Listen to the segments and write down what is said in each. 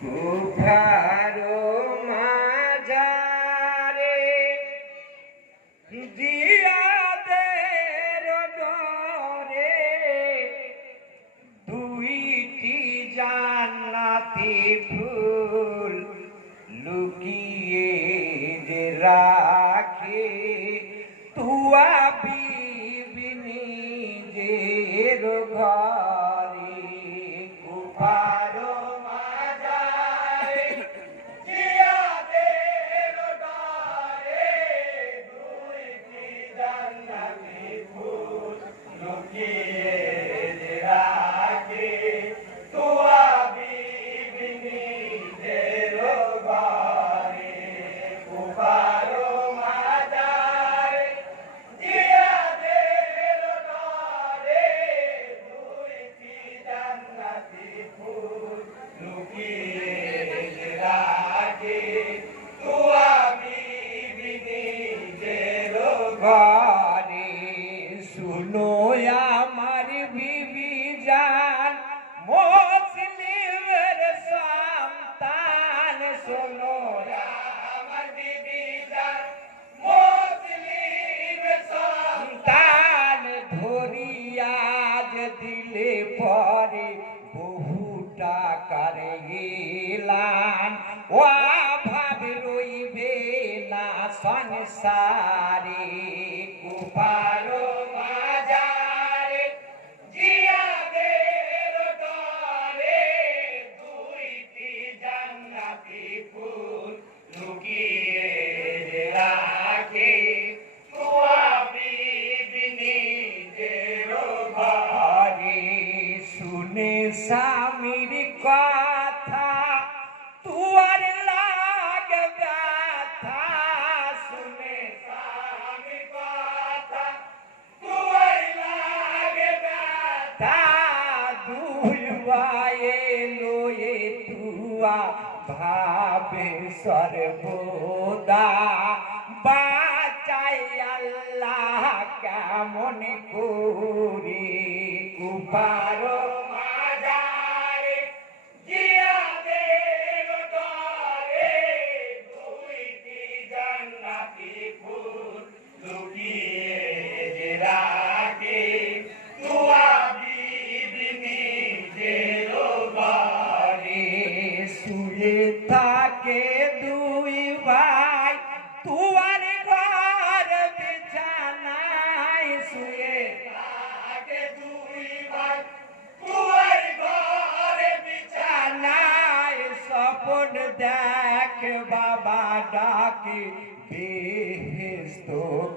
কুফারো মাঝারে জিয়াদের ডরে দুইটি জান্নাতি ফুল লুকিয়ে যে রাখে তুয়া বিবি নিজের ঘরে কুফারো মাঝারে জিয়াদের ডরে দুইটি জান্নাতি ফুল লুকিয়ে যে রাখে তুয়া বিবি নিজের ঘরে কুফারো মাঝারে জিয়াদের ডরে দুইটি জান্নাতি ফুল লুকিয়ে যে রাখে তুয়া বিবি নিজের ঘরে শুনো আমার বিবি জান মুসলিমের সন্তান শোনো আমার বিবি জান মুসলিমের সন্তান ধরিয়াজ দিলে পরে বহু টাকার এলান ও ভাবে রইবে না সংসারে কুফারো মাঝারে জিয়াদের ডরে দুইটি জান্নাতি ফুল লুকিয়ে যে রাখে তুয়া বিবি নিজের ঘরে শুনে স্বামীর কথা তুয়ার লাগে ব্যথা শুনে স্বামীর কথা তুয়ার লাগে ব্যথা দুই ভাইয়ে লয়ে তুয়া ভাবে সর্বদা বাঁচাই আল্লাহ কেমন করে কুফারো মাঝারে জিয়াদের ডরে দুইটি জান্নাতি ফুল লুকিয়ে যে রাখে তুয়া বিবি নিজের ঘরে শুয়ে থাকে দুই ভাই তুয়ার ঘর বিছানায় শুয়ে থাকে দুই ভাই তুয়ার ঘর বিছানায় স্বপ্ন দেখ বাবা ডাকে বেহেশত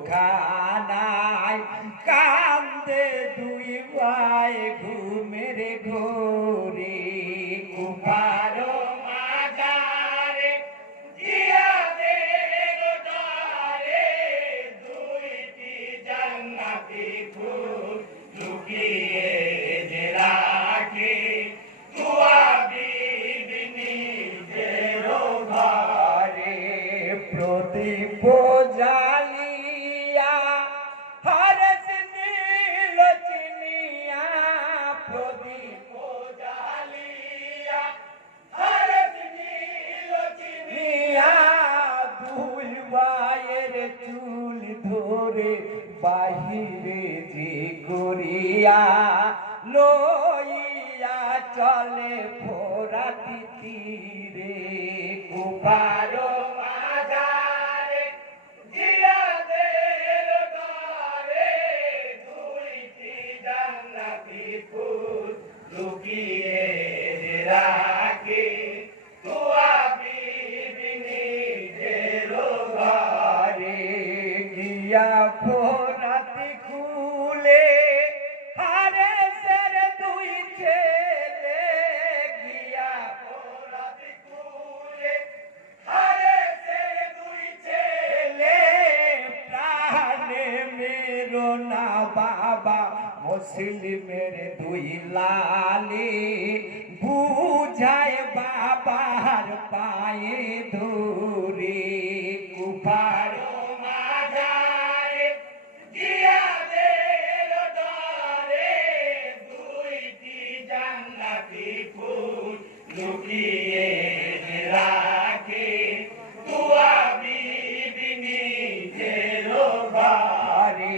খানায় কান্দে দুই ভাই ঘুমের ঘোরে কুফারো মাঝারে জিয়াদের ডরে দুইটি জান্নাতি ফুল লুকিয়ে যে রাখে তুয়া বিবি নিজের ঘরে প্রদীপ জ্বালিয়া হরস নীল চিনিয়া প্রদীপ জ্বালিয়া হরস নীল চিনিয়া দুই ভাইয়ের চুল ধরে বাহিরে যে করিয়া লইয়া চলে ফোরাতি তীরে কুফারো মাঝারে জিয়াদের ডরে দুইটি জান্নাতি ফুল লুকিয়ে যে রাখে তুয়া বিবি নিজের ঘরে গিয়া ফোরাতি খুলে হারে সের দুই ছেলে গিয়া ফোরাতি খুলে হারে সের দুই ছেলে প্রাণে মেরো না বাবা মুসলিমের দুই লালে বুঝায় বাবার পায়ে ধরে কুফারো মাঝারে জিয়াদের ডরে দুইটি জান্নাতি ফুল লুকিয়ে রাখে দুয়া বিবি নিজের ঘরে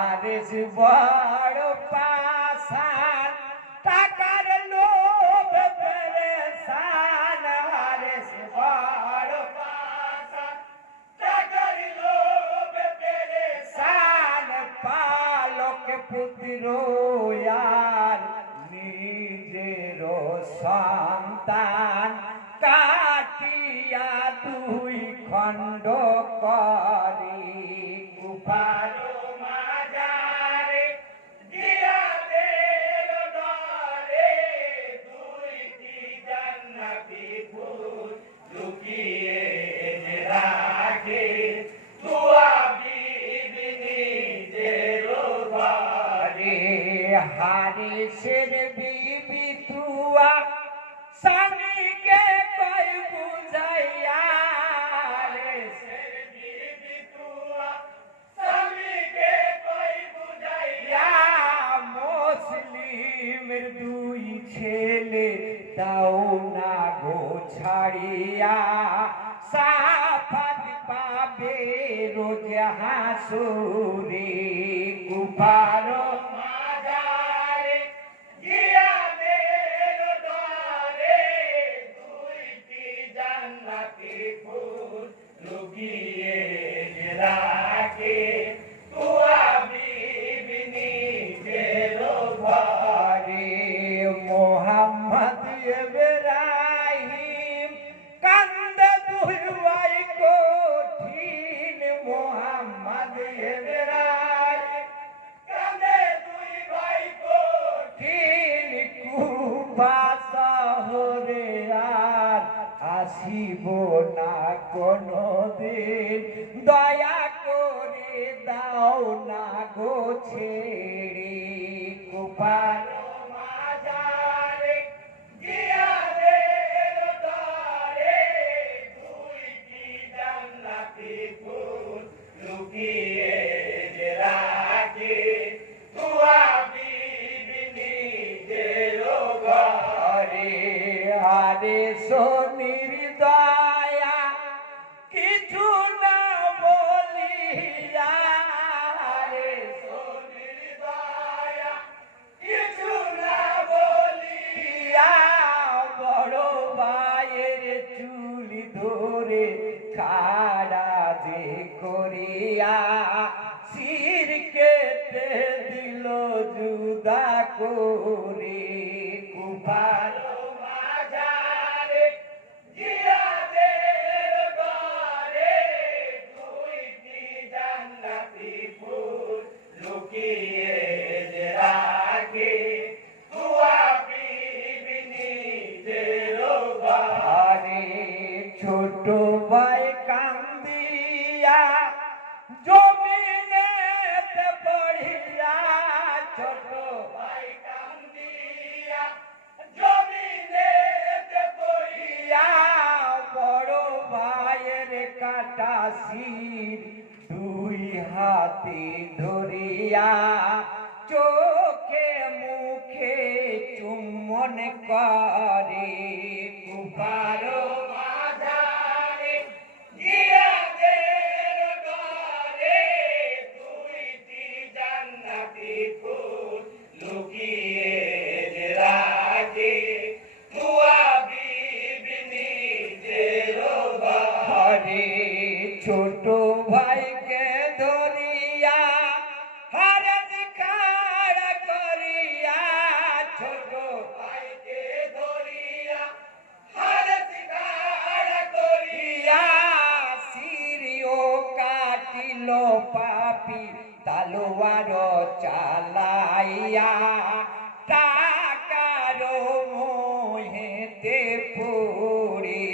আরিস বড় পাশান টাকার লোভ পেরেশান আরিস বড় পাশান টাকার লোভ পেরেশান পালক পুত্র আর নিজের সন্তান কাটিয়া দুই খণ্ড করি কুফার মাজারে জিয়াদের দরে দুইটি জান্নাতি ফুল লুকিয়ে রাখে দুয়া বিবি নিজের ঘরে হারিসের বিবি তুয়া স্বামীকে কই বুঝাইয়া হারিসের বিবি তুয়া স্বামীকে কই বুঝাইয়া মুসলিমের দুই ছেলে তাও না গো ছাড়িয়া সাফাত পাবে রোজ হাসুরে কুফার মাজারে জিয়াদের দরে দুইটি জান্নাতি ফুল লুকিয়ে রাখে দুয়া বিবি নিজের ঘরে মোহাম্মদ ইব্রাহিম কান্দে দুই ভাই কঠিন মোহাম্মদ ইব্রাহিম কান্দে দুই ভাই কঠিন কুফা শহরে আর আসিব না কোনদিন দয়া করে দাও না গো ছেড়ে কুফার মাজারে জিয়াদের দরে দুইটি জান্নাতি ফুল লুকিয়ে রাখে দুয়া বিবি নিজের ঘরে আরে সোনির দয়া কিছু না বলিয়া রে সোনির দয়া কিছু না বলিয়া বড় ভাইয়ের চুলি ধরে খাড়া যে করিয়া শির কেটে দিল জুদা করে কুফার মাজারে জিয়াদের ঘরে দুইটি জান্নাতি ফুল লুকিয়ে রাখে দুয়া বিবি নিজের ঘরে ছোট ভাই কান্দিয়া জমিনেতে পড়িয়া ছোট ভাই কান্দিয়া জমিনেতে পড়িয়া বড় ভাইয়ের কাটা শির দুই হাতে ধরিয়া চোখে মুখে চুম্বন করে কুফার মাজারে জিয়াদের ঘরে দুইটি জান্নাতি ফুল লুকিয়ে রাখে দুয়া বিবি নিজের ঘরে ছোট ভাইকে ধরিয়া হারাজ খাড়া করিয়া ছোট ভাইকে ধরিয়া হারাজ খাড়া করিয়া সিরিও কাটিল পাপি তালোয়ার চালাইয়া টাকার মোহেতে পড়ে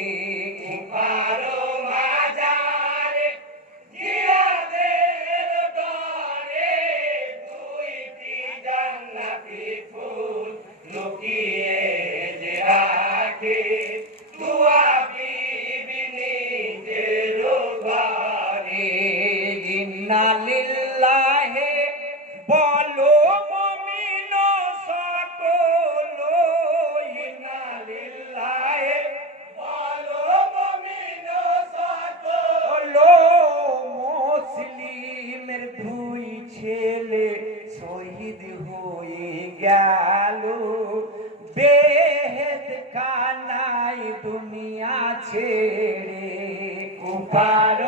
কুফার মাজারে জিয়াদের দরে দুইটি জান্নাতি ফুল লুকিয়ে রাখে দুয়া বিবি নিজের ঘরে ইন্না লিল্লাহি বলো মুমিন ছেলে শহীদ হয়ে গেল, বেহেদ কানাই দুনিয়া ছেড়ে কুপার